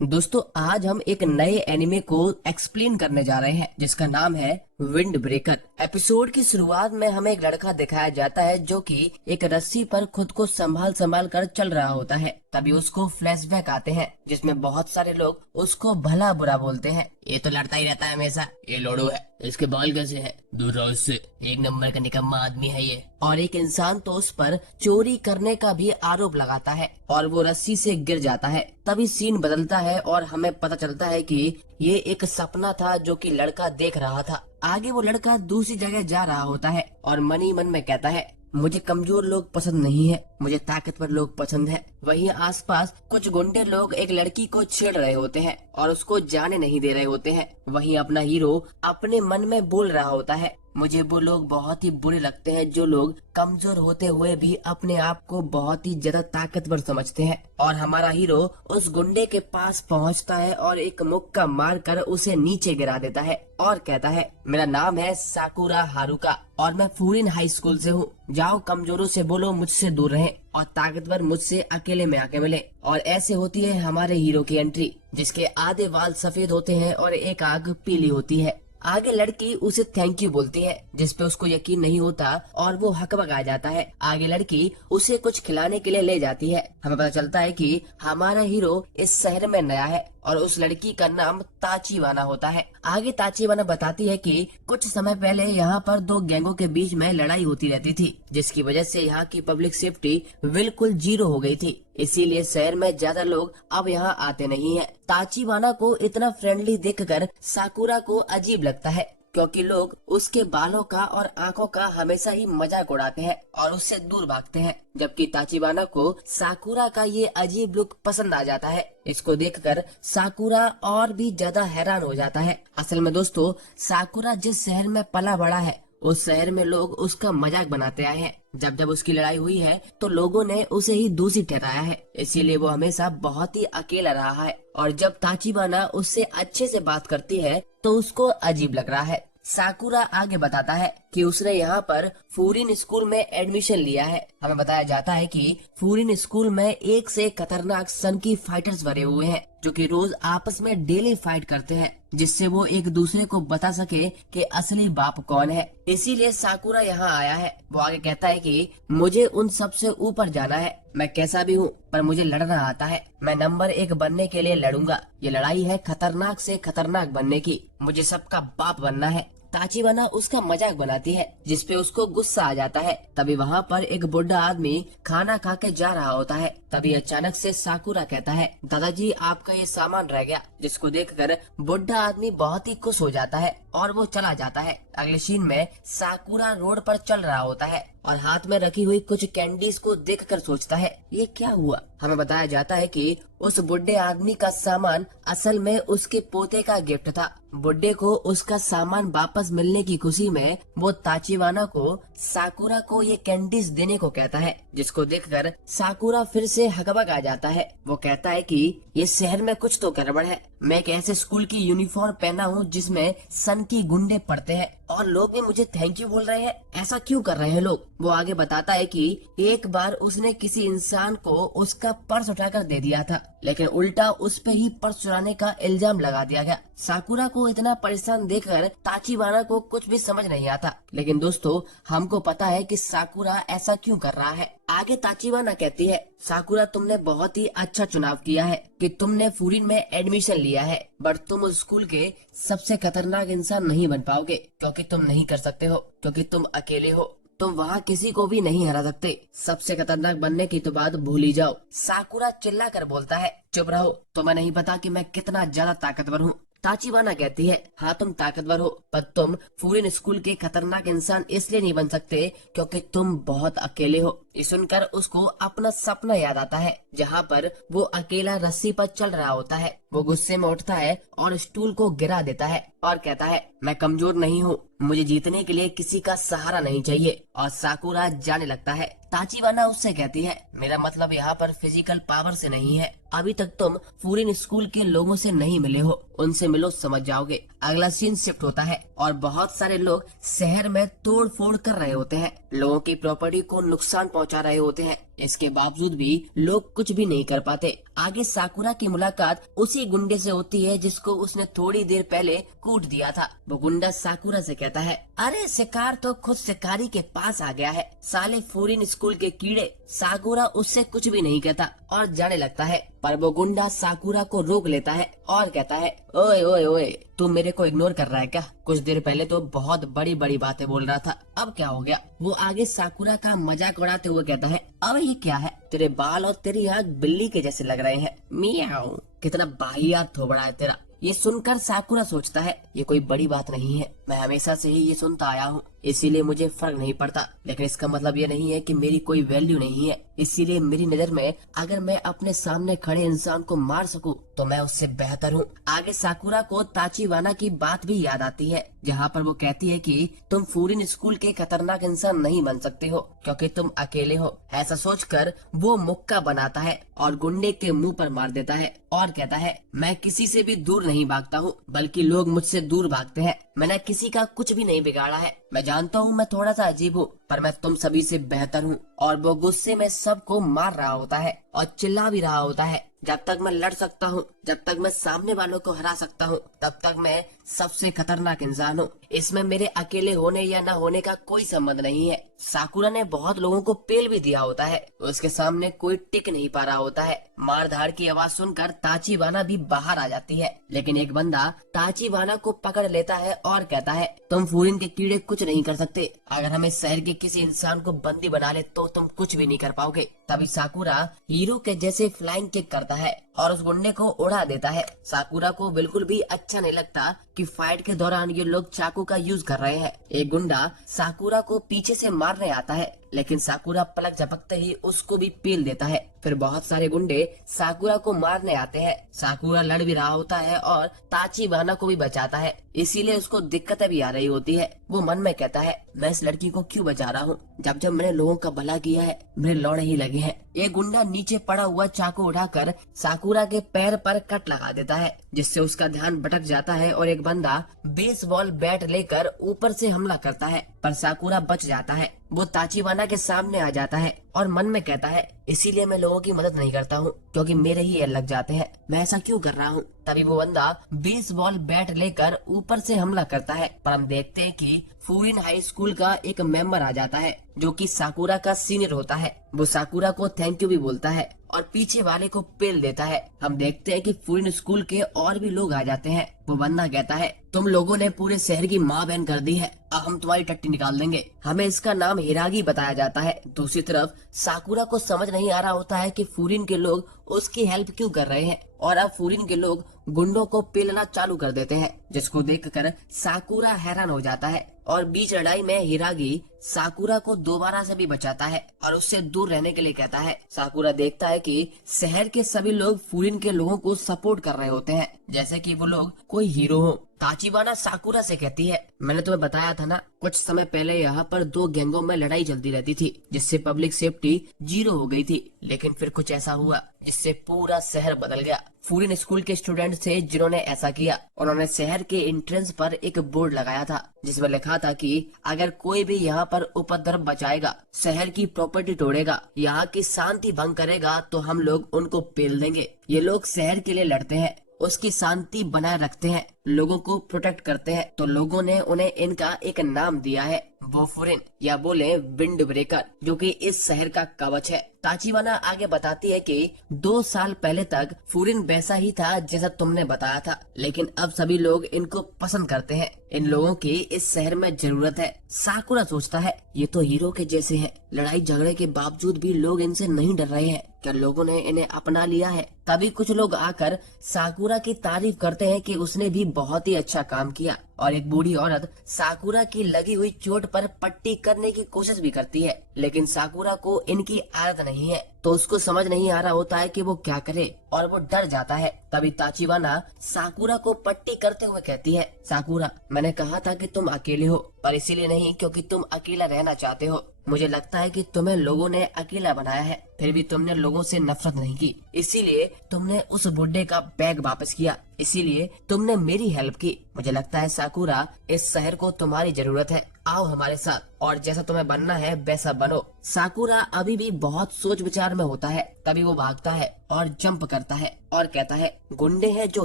दोस्तों आज हम एक नए एनिमे को एक्सप्लेन करने जा रहे हैं जिसका नाम है विंड ब्रेकर। एपिसोड की शुरुआत में हमें एक लड़का दिखाया जाता है जो कि एक रस्सी पर खुद को संभाल संभाल कर चल रहा होता है। तभी उसको फ्लैशबैक आते हैं जिसमें बहुत सारे लोग उसको भला बुरा बोलते हैं। ये तो लड़ता ही रहता है हमेशा, ये लोड़ू है, इसके बाल कैसे हैं, दूर रहो इससे, एक नंबर का निकम्मा आदमी है ये। और एक इंसान तो उस पर चोरी करने का भी आरोप लगाता है और वो रस्सी से गिर जाता है। तभी सीन बदलता है और हमें पता चलता है कि ये एक सपना था जो कि लड़का देख रहा था। आगे वो लड़का दूसरी जगह जा रहा होता है और मन ही मन में कहता है, मुझे कमजोर लोग पसंद नहीं है, मुझे ताकतवर लोग पसंद है। वहीं आसपास कुछ गुंडे लोग एक लड़की को छेड़ रहे होते हैं और उसको जाने नहीं दे रहे होते हैं। वहीं अपना हीरो अपने मन में बोल रहा होता है, मुझे वो लोग बहुत ही बुरे लगते हैं जो लोग कमजोर होते हुए भी अपने आप को बहुत ही ज्यादा ताकतवर समझते हैं। और हमारा हीरो उस गुंडे के पास पहुंचता है और एक मुक्का मारकर उसे नीचे गिरा देता है और कहता है, मेरा नाम है साकुरा हारुका और मैं फूरिन हाई स्कूल से हूँ। जाओ कमजोरों से बोलो मुझसे दूर रहें और ताकतवर मुझसे अकेले में आके मिले। और ऐसे होती है हमारे हीरो की एंट्री, जिसके आधे बाल सफेद होते हैं और एक आंख पीली होती है। आगे लड़की उसे थैंक यू बोलती है जिसपे उसको यकीन नहीं होता और वो हकबक आ जाता है। आगे लड़की उसे कुछ खिलाने के लिए ले जाती है। हमें पता चलता है कि हमारा हीरो इस शहर में नया है और उस लड़की का नाम ताचीवाना होता है। आगे ताचीवाना बताती है कि कुछ समय पहले यहाँ पर दो गैंगों के बीच में लड़ाई होती रहती थी जिसकी वजह से यहाँ की पब्लिक सेफ्टी बिल्कुल जीरो हो गई थी, इसीलिए शहर में ज्यादा लोग अब यहाँ आते नहीं हैं। ताचीवाना को इतना फ्रेंडली देखकर साकुरा को अजीब लगता है क्योंकि लोग उसके बालों का और आंखों का हमेशा ही मजाक उड़ाते हैं और उससे दूर भागते हैं, जबकि ताचिबाना को साकुरा का ये अजीब लुक पसंद आ जाता है। इसको देखकर साकुरा और भी ज्यादा हैरान हो जाता है। असल में दोस्तों, साकुरा जिस शहर में पला बड़ा है उस शहर में लोग उसका मजाक बनाते आए हैं। जब जब उसकी लड़ाई हुई है तो लोगों ने उसे ही दोषी ठहराया है, इसीलिए वो हमेशा बहुत ही अकेला रहा है। और जब ताचिबाना उससे अच्छे से बात करती है तो उसको अजीब लग रहा है। साकुरा आगे बताता है कि उसने यहाँ पर फूरिन स्कूल में एडमिशन लिया है। हमें बताया जाता है कि फूरिन स्कूल में एक से खतरनाक सन की फाइटर्स भरे हुए हैं जो कि रोज आपस में डेली फाइट करते हैं जिससे वो एक दूसरे को बता सके कि असली बाप कौन है। इसीलिए साकुरा यहाँ आया है। वो आगे कहता है कि मुझे उन सब से ऊपर जाना है, मैं कैसा भी हूँ पर मुझे लड़ना आता है, मैं नंबर 1 बनने के लिए लड़ूंगा। ये लड़ाई है खतरनाक से खतरनाक बनने की, मुझे सबका बाप बनना है। ताचिबाना उसका मजाक बनाती है जिसपे उसको गुस्सा आ जाता है। तभी वहाँ पर एक बुढ़ा आदमी खाना खा के जा रहा होता है। तभी अचानक से साकुरा कहता है, दादाजी आपका ये सामान रह गया, जिसको देखकर बुढ़ा आदमी बहुत ही खुश हो जाता है और वो चला जाता है। अगले सीन में साकुरा रोड पर चल रहा होता है और हाथ में रखी हुई कुछ कैंडीज को देखकर सोचता है ये क्या हुआ। हमें बताया जाता है कि उस बुढ़े आदमी का सामान असल में उसके पोते का गिफ्ट था। बुढ़े को उसका सामान वापस मिलने की खुशी में वो ताचिवाना को साकुरा को ये कैंडीज देने को कहता है, जिसको देखकर साकुरा फिर से हकबक आ जाता है। वो कहता है कि ये शहर में कुछ तो गड़बड़ है, मैं एक ऐसे स्कूल की यूनिफॉर्म पहना हूँ जिसमें सन की गुंडे पढ़ते हैं और लोग भी मुझे थैंक यू बोल रहे हैं, ऐसा क्यों कर रहे हैं लोग। वो आगे बताता है कि एक बार उसने किसी इंसान को उसका पर्स उठाकर दे दिया था, लेकिन उल्टा उस पे ही पर्स चुराने का इल्जाम लगा दिया गया। साकुरा को इतना परेशान देखकर ताचिबाना को कुछ भी समझ नहीं आता, लेकिन दोस्तों हमको पता है कि साकुरा ऐसा क्यों कर रहा है। आगे ताचिबाना कहती है, साकुरा तुमने बहुत ही अच्छा चुनाव किया है कि तुमने फूरिन में एडमिशन लिया है, बट तुम उस स्कूल के सबसे खतरनाक इंसान नहीं बन पाओगे क्योंकि तुम नहीं कर सकते हो, क्योंकि तुम अकेले हो, तुम वहाँ किसी को भी नहीं हरा सकते। सबसे खतरनाक बनने की तो बात भूल ही जाओ। साकुरा चिल्ला कर बोलता है, चुप रहो, तुम्हें नहीं पता कि मैं कितना ज्यादा ताकतवर हूँ। ताचिबाना कहती है, हाँ तुम ताकतवर हो पर तुम फूरिन स्कूल के खतरनाक इंसान इसलिए नहीं बन सकते क्योंकि तुम बहुत अकेले हो। ये सुनकर उसको अपना सपना याद आता है जहाँ पर वो अकेला रस्सी पर चल रहा होता है। वो गुस्से में उठता है और स्टूल को गिरा देता है और कहता है, मैं कमजोर नहीं हूँ, मुझे जीतने के लिए किसी का सहारा नहीं चाहिए। और साकुरा जाने लगता है। ताचिबाना उससे कहती है, मेरा मतलब यहाँ पर फिजिकल पावर से नहीं है, अभी तक तुम फूरिन स्कूल के लोगों से नहीं मिले हो, उनसे मिलो समझ जाओगे। अगला सीन शिफ्ट होता है और बहुत सारे लोग शहर में तोड़ फोड़ कर रहे होते हैं, लोगों की प्रॉपर्टी को नुकसान पहुंचा रहे होते हैं। इसके बावजूद भी लोग कुछ भी नहीं कर पाते। आगे साकुरा की मुलाकात उसी गुंडे से होती है जिसको उसने थोड़ी देर पहले कूट दिया था। वो गुंडा साकुरा से कहता है, अरे शिकार तो खुद शिकारी के पास आ गया है, साले फूरिन स्कूल के कीड़े। साकुरा उससे कुछ भी नहीं कहता और जाने लगता है, पर वो गुंडा साकुरा को रोक लेता है और कहता है, ओए ओए ओए, तू मेरे को इग्नोर कर रहा है क्या? कुछ देर पहले तो बहुत बड़ी बड़ी बातें बोल रहा था, अब क्या हो गया? वो आगे साकुरा का मजाक उड़ाते हुए कहता है, अब ये क्या है? तेरे बाल और तेरी आँख बिल्ली के जैसे लग रहे हैं। मियाऊ, कितना बाहियात थोबड़ा है तेरा। ये सुनकर साकुरा सोचता है, ये कोई बड़ी बात नहीं है, मैं हमेशा से ही ये सुनता आया हूँ, इसीलिए मुझे फर्क नहीं पड़ता। लेकिन इसका मतलब ये नहीं है कि मेरी कोई वैल्यू नहीं है। इसीलिए मेरी नजर में अगर मैं अपने सामने खड़े इंसान को मार सकूं तो मैं उससे बेहतर हूँ। आगे साकुरा को ताचिवाना की बात भी याद आती है, जहाँ पर वो कहती है कि तुम फूरिन स्कूल के खतरनाक इंसान नहीं बन सकते हो क्योंकि तुम अकेले हो। ऐसा सोचकर वो मुक्का बनाता है और गुंडे के मुंह पर मार देता है और कहता है, मैं किसी से भी दूर नहीं भागता हूँ, बल्कि लोग मुझसे दूर भागते हैं। मैंने किसी का कुछ भी नहीं बिगाड़ा है। मैं जानता हूँ मैं थोड़ा सा अजीब हूँ, पर मैं तुम सभी से बेहतर हूँ। और वो गुस्से में सबको मार रहा होता है और चिल्ला भी रहा होता है, जब तक मैं लड़ सकता हूँ, जब तक मैं सामने वालों को हरा सकता हूँ, तब तक मैं सबसे खतरनाक इंसान हूँ। इसमें मेरे अकेले होने या न होने का कोई संबंध नहीं है। साकुरा ने बहुत लोगों को पेल भी दिया होता है, उसके सामने कोई टिक नहीं पा रहा होता है। मार धाड़ की आवाज सुनकर ताचिवाना भी बाहर आ जाती है, लेकिन एक बंदा ताचिवाना को पकड़ लेता है और कहता है, तुम फूरिन के कीड़े कुछ नहीं कर सकते। अगर हमें शहर के किसी इंसान को बंदी बना ले तो तुम कुछ भी नहीं कर पाओगे। तभी साकुरा हीरो के जैसे फ्लाइंग किक करता है और उस गुंडे को उड़ा देता है। साकुरा को बिल्कुल भी अच्छा नहीं लगता कि फाइट के दौरान ये लोग चाकू का यूज कर रहे हैं। एक गुंडा साकुरा को पीछे से मारने आता है, लेकिन साकुरा पलक झपकते ही उसको भी पेल देता है। फिर बहुत सारे गुंडे साकुरा को मारने आते हैं। साकुरा लड़ भी रहा होता है और ताचिवाना को भी बचाता है, इसीलिए उसको दिक्कतें भी आ रही होती है। वो मन में कहता है, मैं इस लड़की को क्यों बचा रहा हूँ, जब जब मैंने लोगों का भला किया है मेरे लौड़े ही लगे हैं। एक गुंडा नीचे पड़ा हुआ चाकू उठाकर साकुरा के पैर पर कट लगा देता है, जिससे उसका ध्यान भटक जाता है और एक बंदा बेसबॉल बैट लेकर ऊपर से हमला करता है, पर साकुरा बच जाता है। वो ताचिवाना के सामने आ जाता है और मन में कहता है, इसीलिए मैं लोगों की मदद नहीं करता हूँ क्योंकि मेरे ही लग जाते हैं, मैं ऐसा क्यों कर रहा हूँ। तभी वो बंदा बेसबॉल बैट लेकर ऊपर से हमला करता है, पर हम देखते हैं कि फूरिन हाई स्कूल का एक मेंबर आ जाता है जो कि साकुरा का सीनियर होता है। वो साकुरा को थैंक यू भी बोलता है और पीछे वाले को पेल देता है। हम देखते हैं कि फूरिन स्कूल के और भी लोग आ जाते हैं। वो बंदा कहता है, तुम लोगों ने पूरे शहर की माँ बहन कर दी है, अब हम तुम्हारी टट्टी निकाल देंगे। हमें इसका नाम हिरागी बताया जाता है। दूसरी तरफ साकुरा को समझ नहीं आ रहा होता है कि फूरिन के लोग उसकी हेल्प क्यों कर रहे हैं और अब फूरिन के लोग गुंडों को पेलना चालू कर देते हैं, जिसको देखकर साकुरा हैरान हो जाता है। और बीच लड़ाई में हिरागी साकुरा को दोबारा से भी बचाता है और उससे दूर रहने के लिए कहता है। साकुरा देखता है कि शहर के सभी लोग फूरिन के लोगों को सपोर्ट कर रहे होते हैं, जैसे कि वो लोग कोई हीरो हो। ताचिवाना साकुरा से कहती है, मैंने तुम्हें बताया था ना, कुछ समय पहले यहाँ पर दो गैंगों में लड़ाई चलती रहती थी, जिससे पब्लिक सेफ्टी 0 हो गई थी। लेकिन फिर कुछ ऐसा हुआ जिससे पूरा शहर बदल गया। फूरिन स्कूल के स्टूडेंट थे जिन्होंने ऐसा किया। उन्होंने शहर के एंट्रेंस पर एक बोर्ड लगाया था जिसमें लिखा था कि अगर कोई भी यहाँ पर उपद्रव मचाएगा, शहर की प्रॉपर्टी तोड़ेगा, यहाँ की शांति भंग करेगा, तो हम लोग उनको पेल देंगे। ये लोग शहर के लिए लड़ते हैं, उसकी शांति बनाए रखते हैं, लोगों को प्रोटेक्ट करते हैं, तो लोगों ने उन्हें इनका एक नाम दिया है, वो फूरिन या बोले विंड ब्रेकर, जो कि इस शहर का कवच है। ताचिवाना आगे बताती है कि 2 साल पहले तक फूरिन वैसा ही था जैसा तुमने बताया था, लेकिन अब सभी लोग इनको पसंद करते हैं। इन लोगों की इस शहर में जरूरत है। साकुरा सोचता है, ये तो हीरो के जैसे हैं, लड़ाई झगड़े के बावजूद भी लोग इनसे नहीं डर रहे हैं, क्या लोगों ने इन्हें अपना लिया है? तभी कुछ लोग आकर साकुरा की तारीफ करते हैं कि उसने भी बहुत ही अच्छा काम किया, और एक बूढ़ी औरत साकुरा की लगी हुई चोट पर पट्टी करने की कोशिश भी करती है, लेकिन साकुरा को इनकी आदत नहीं है। तो उसको समझ नहीं आ रहा होता है कि वो क्या करे और वो डर जाता है। तभी ताचिबाना साकुरा को पट्टी करते हुए कहती है, साकुरा, मैंने कहा था कि तुम अकेले हो, पर इसीलिए नहीं क्योंकि तुम अकेला रहना चाहते हो। मुझे लगता है कि तुम्हें लोगों ने अकेला बनाया है, फिर भी तुमने लोगों से नफरत नहीं की, इसीलिए तुमने उस बुड्ढे का बैग वापस किया, इसीलिए तुमने मेरी हेल्प की। मुझे लगता है साकुरा, इस शहर को तुम्हारी जरूरत है, आओ हमारे साथ और जैसा तुम्हें बनना है वैसा बनो। साकुरा अभी भी बहुत सोच विचार में होता है। तभी वो भागता है और जंप करता है और कहता है, गुंडे हैं जो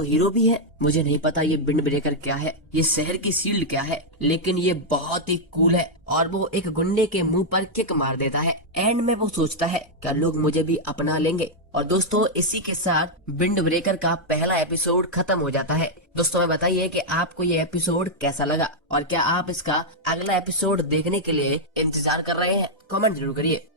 हीरो भी है। मुझे नहीं पता ये विंड ब्रेकर क्या है, ये शहर की शील्ड क्या है, लेकिन ये बहुत ही कूल है। और वो एक गुंडे के मुंह पर किक मार देता है। एंड में वो सोचता है क्या लोग मुझे भी अपना लेंगे। और दोस्तों, इसी के साथ विंड ब्रेकर का पहला एपिसोड खत्म हो जाता है। दोस्तों, हमें बताइए कि आपको ये एपिसोड कैसा लगा और क्या आप इसका अगला एपिसोड देखने के लिए इंतजार कर रहे हैं। कमेंट जरूर करिए।